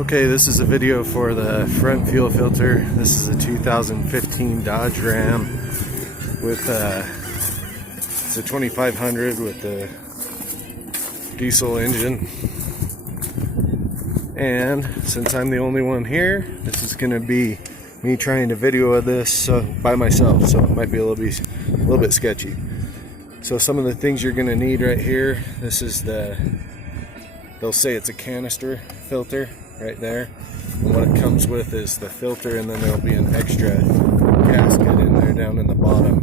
Okay, this is a video for the front fuel filter. This is a 2015 Dodge Ram with it's a 2500 with the diesel engine. And since I'm the only one here, this is going to be me trying to video this by myself, so it might be a little bit sketchy. So some of the things you're going to need right here, this is they'll say it's a canister filter right there, and what it comes with is the filter, and then there'll be an extra gasket in there down in the bottom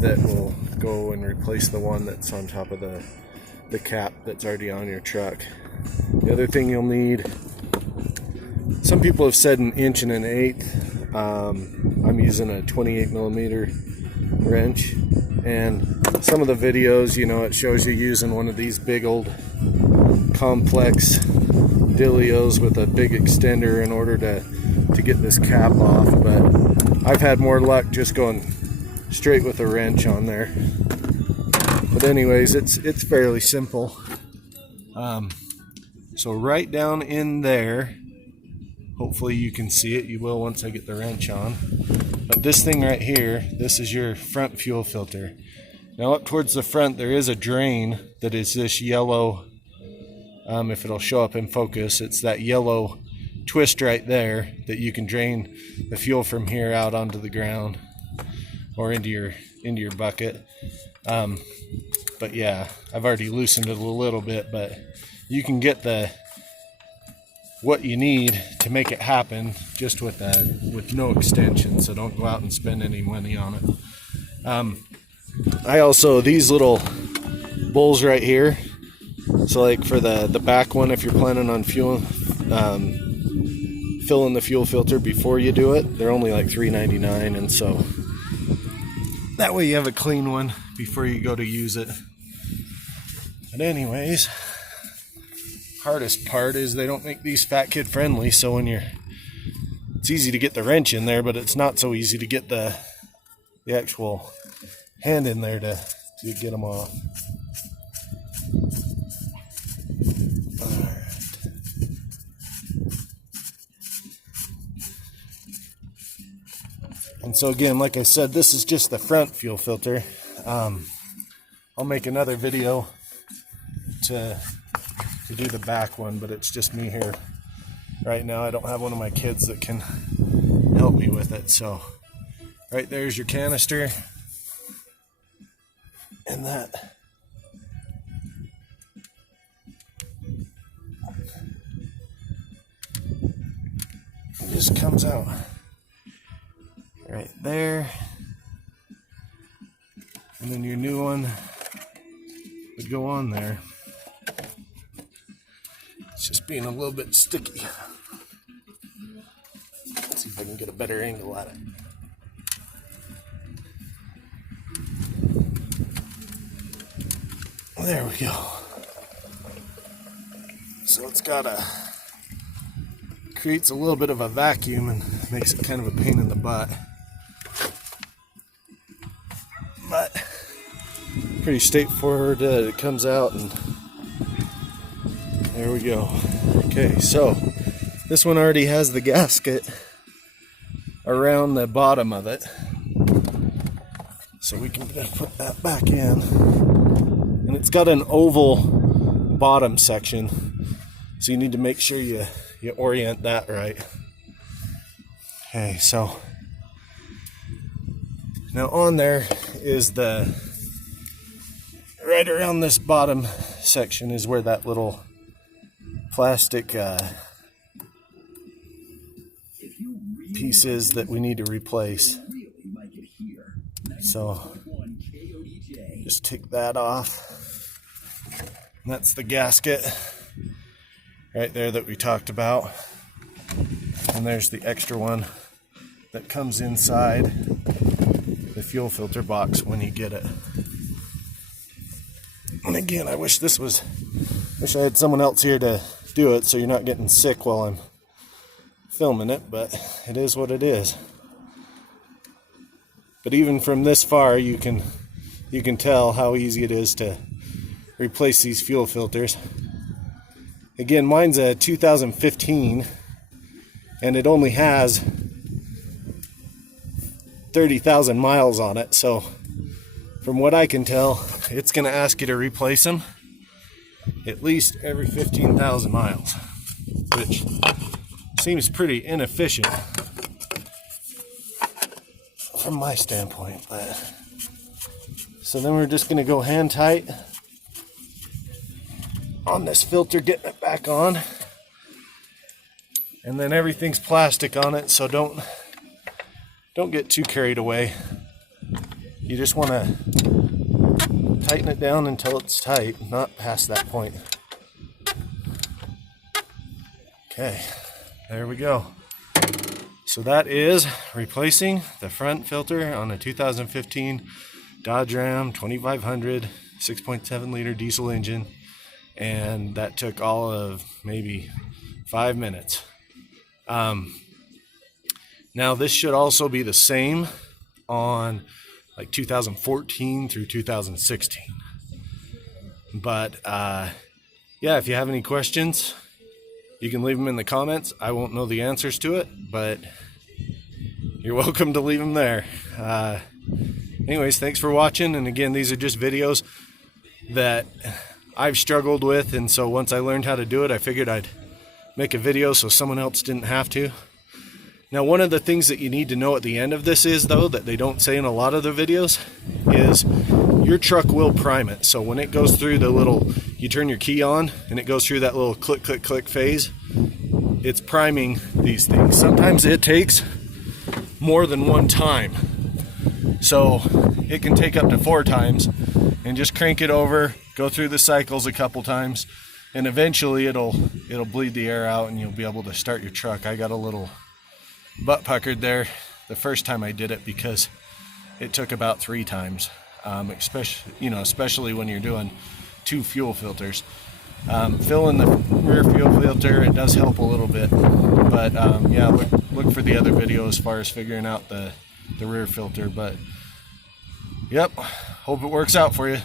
that will go and replace the one that's on top of the cap that's already on your truck. The other thing you'll need, some people have said 1 1/8 inches. I'm using a 28 millimeter wrench, and some of the videos, it shows you using one of these big old complex Dilios with a big extender in order to get this cap off, but I've had more luck just going straight with a wrench on there. But anyways, it's fairly simple. So right down in there, hopefully you can see it. You will once I get the wrench on. But this thing right here, this is your front fuel filter. Now up towards the front there is a drain that is this yellow, if it'll show up in focus, it's that yellow twist right there that you can drain the fuel from here out onto the ground or into your bucket. But yeah, I've already loosened it a little bit, but you can get what you need to make it happen just with no extension, so don't go out and spend any money on it. I also, these little bowls right here, so like for the back one, if you're planning on filling the fuel filter before you do it, they're only like $3.99, and so that way you have a clean one before you go to use it. But anyways, hardest part is they don't make these fat kid friendly, so it's easy to get the wrench in there, but it's not so easy to get the actual hand in there to get them off. Alright. And so again, like I said, this is just the front fuel filter. I'll make another video to do the back one, but it's just me here right now. I don't have one of my kids that can help me with it. So right there's your canister, and that just comes out right there, and then your new one would go on there. It's just being a little bit sticky. Let's see if I can get a better angle at it. There we go. So it's creates a little bit of a vacuum and makes it kind of a pain in the butt. But pretty straightforward. It comes out, and there we go. Okay, so this one already has the gasket around the bottom of it, so we can put that back in. And it's got an oval bottom section, so you need to make sure you orient that right. Okay, so now on there is right around this bottom section is where that little plastic pieces that we need to replace. So just take that off. And that's the gasket right there that we talked about. And there's the extra one that comes inside the fuel filter box when you get it. And again, I wish I had someone else here to do it, so you're not getting sick while I'm filming it, but it is what it is. But even from this far, you can tell how easy it is to replace these fuel filters. Again, mine's a 2015 and it only has 30,000 miles on it, so from what I can tell, it's going to ask you to replace them at least every 15,000 miles, which seems pretty inefficient from my standpoint. But so then we're just going to go hand tight on this filter, getting it back on, and then everything's plastic on it, so don't get too carried away. You just want to tighten it down until it's tight, not past that point. Okay, there we go. So that is replacing the front filter on a 2015 Dodge Ram 2500 6.7 liter diesel engine, and that took all of maybe 5 minutes. Now this should also be the same on like 2014 through 2016. But yeah, if you have any questions, you can leave them in the comments. I won't know the answers to it, but you're welcome to leave them there. Anyways, thanks for watching. And again, these are just videos that I've struggled with, and so once I learned how to do it, I figured I'd make a video so someone else didn't have to. Now, one of the things that you need to know at the end of this is, though, that they don't say in a lot of the videos, is your truck will prime it. So when it goes through the little, you turn your key on and it goes through that little click, click, click phase, it's priming these things. Sometimes it takes more than one time. So it can take up to 4 times, and just crank it over, go through the cycles a couple times, and eventually it'll bleed the air out and you'll be able to start your truck. I got a little butt puckered there the first time I did it because it took about 3 times, especially when you're doing 2 fuel filters. Filling the rear fuel filter, it does help a little bit, but yeah, look for the other video as far as figuring out the rear filter. But yep, hope it works out for you.